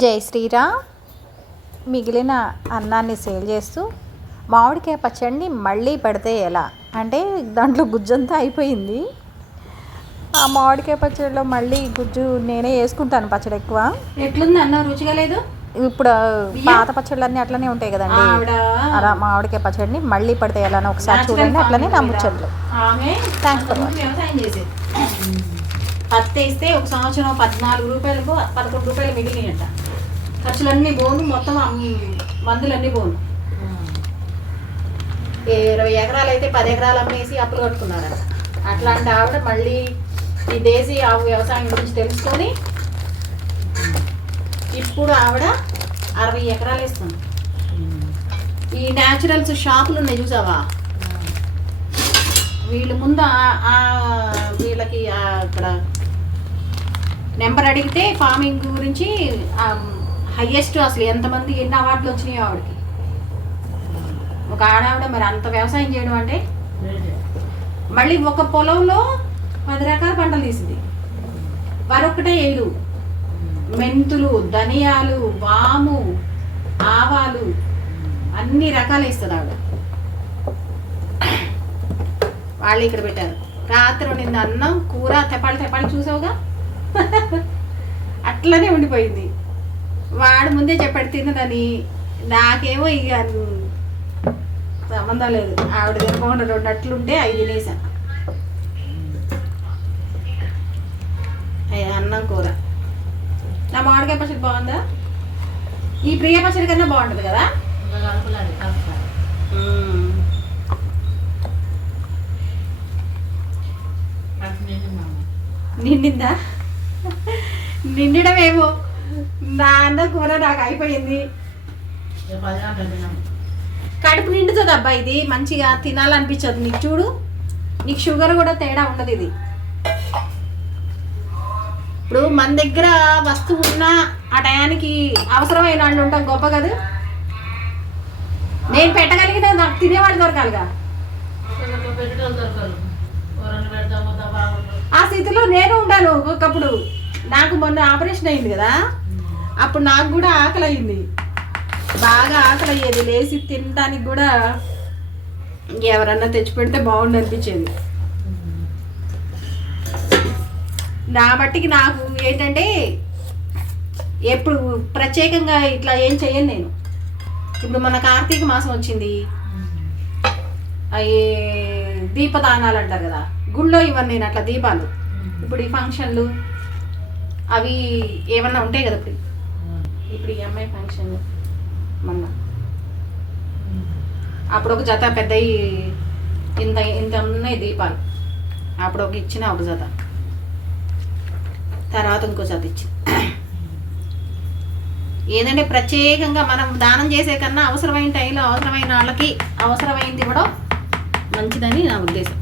జై శ్రీరామ్. మిగిలిన అన్నాన్ని సేల్ చేస్తూ మామిడికాయ పచ్చడిని మళ్ళీ పెడితే ఎలా అంటే దాంట్లో గుజ్జంతా అయిపోయింది. ఆ మామిడికాయ పచ్చడిలో మళ్ళీ గుజ్జు నేనే వేసుకుంటాను. పచ్చడి ఎక్కువ ఎట్లుంది అన్న? రుచిగా లేదు. ఇప్పుడు పాత పచ్చళ్ళన్నీ అట్లనే ఉంటాయి కదండి. అలా మామిడికాయ పచ్చడిని మళ్ళీ పడితే ఎలా అని ఒకసారి చూడండి. అట్లనే నా ముచ్చట్లు. Thanks for watching. వ్యవసాయం చేసేది పత్తి వేస్తే ఒక సంవత్సరం 14 రూపాయలకు 11 రూపాయలు మిగిలినాయంట. ఖర్చులన్నీ పోను, మొత్తం మందులన్నీ పోను. 20 ఎకరాలు అయితే 10 ఎకరాలు అమ్మేసి అప్పులు కట్టుకున్నారంట. అట్లాంటి ఆవిడ మళ్ళీ ఈ దేశీ ఆవు వ్యవసాయం గురించి తెలుసుకొని ఇప్పుడు ఆవిడ 60 ఎకరాలు వేస్తుంది. ఈ న్యాచురల్స్ షాపులు ఉన్నాయి చూసావా, వీళ్ళు ముందు వీళ్ళకి అక్కడ నెంబర్ అడిగితే ఫార్మింగ్ గురించి హయ్యెస్ట్ అసలు ఎంతమంది ఎన్ని అవార్డులు వచ్చినాయో ఆవిడకి. ఒక ఆడావిడ మరి అంత వ్యవసాయం చేయడం అంటే, మళ్ళీ ఒక పొలంలో 10 రకాల పంటలు తీసింది. వరొక్కటే వేయదు, మెంతులు, ధనియాలు, వాము, ఆవాలు అన్ని రకాలు వేస్తుంది ఆవిడ. వాళ్ళు ఇక్కడ పెట్టారు. రాత్రి నిన్న అన్నం కూర తెపాలి చూసావుగా, అట్లనే ఉండిపోయింది. వాడు ముందే చెప్పాడు తిన్నదని. నాకేమో ఇక సంబంధం లేదు. ఆవిడ తినకుండా 2 అట్లుంటే 5 తినేసా. అన్నం కూర. నా మామిడికాయ పచ్చడి బాగుందా? ఈ ప్రియ పచ్చడి కన్నా బాగుంటుంది కదా. నిండిందా? నిండడమేమో. నా అన్న కూర నాకు అయిపోయింది. కడుపు నిండుతుంది అబ్బా. ఇది మంచిగా తినాలనిపించదు నీకు. చూడు, నీకు షుగర్ కూడా తేడా ఉండదు. ఇది ఇప్పుడు మన దగ్గర వస్తువు ఉన్నా ఆ టయానికి అవసరమైన వాళ్ళు ఉంటాం. గొప్ప కదా. నేను పెట్టగలిగితే నాకు తినేవాళ్ళు దొరకాలిగా. ఆ స్థితిలో నేను ఉండాను. ఒకప్పుడు నాకు మొన్న ఆపరేషన్ అయింది కదా, అప్పుడు నాకు కూడా ఆకలి అయింది. బాగా ఆకలి అయ్యేది. లేచి తినడానికి కూడా ఎవరన్నా తెచ్చి పెడితే బాగుండు అనిపించేది. నా బట్టికి నాకు ఏంటంటే ఎప్పుడు ప్రత్యేకంగా ఇట్లా ఏం చెయ్యను నేను. ఇప్పుడు మన కార్తీక మాసం వచ్చింది, అవి దీపదానాలు అంటారు కదా, గుళ్ళో ఇవ్వను నేను అట్లా దీపాలు. ఇప్పుడు ఈ ఫంక్షన్లు అవి ఏమన్నా ఉంటాయి కదా. ఇప్పుడు ఈ అమ్మాయి ఫంక్షన్ మొన్న అప్పుడు ఒక జత పెద్ద ఇంత ఉన్నాయి దీపాలు. అప్పుడు ఒక ఇచ్చిన ఒక జత, తర్వాత ఇంకో జత ఇచ్చింది. ఏంటంటే ప్రత్యేకంగా మనం దానం చేసే కన్నా అవసరమైన టైంలో అవసరమైన వాళ్ళకి అవసరమైంది ఇవ్వడం మంచిదని నా ఉద్దేశం.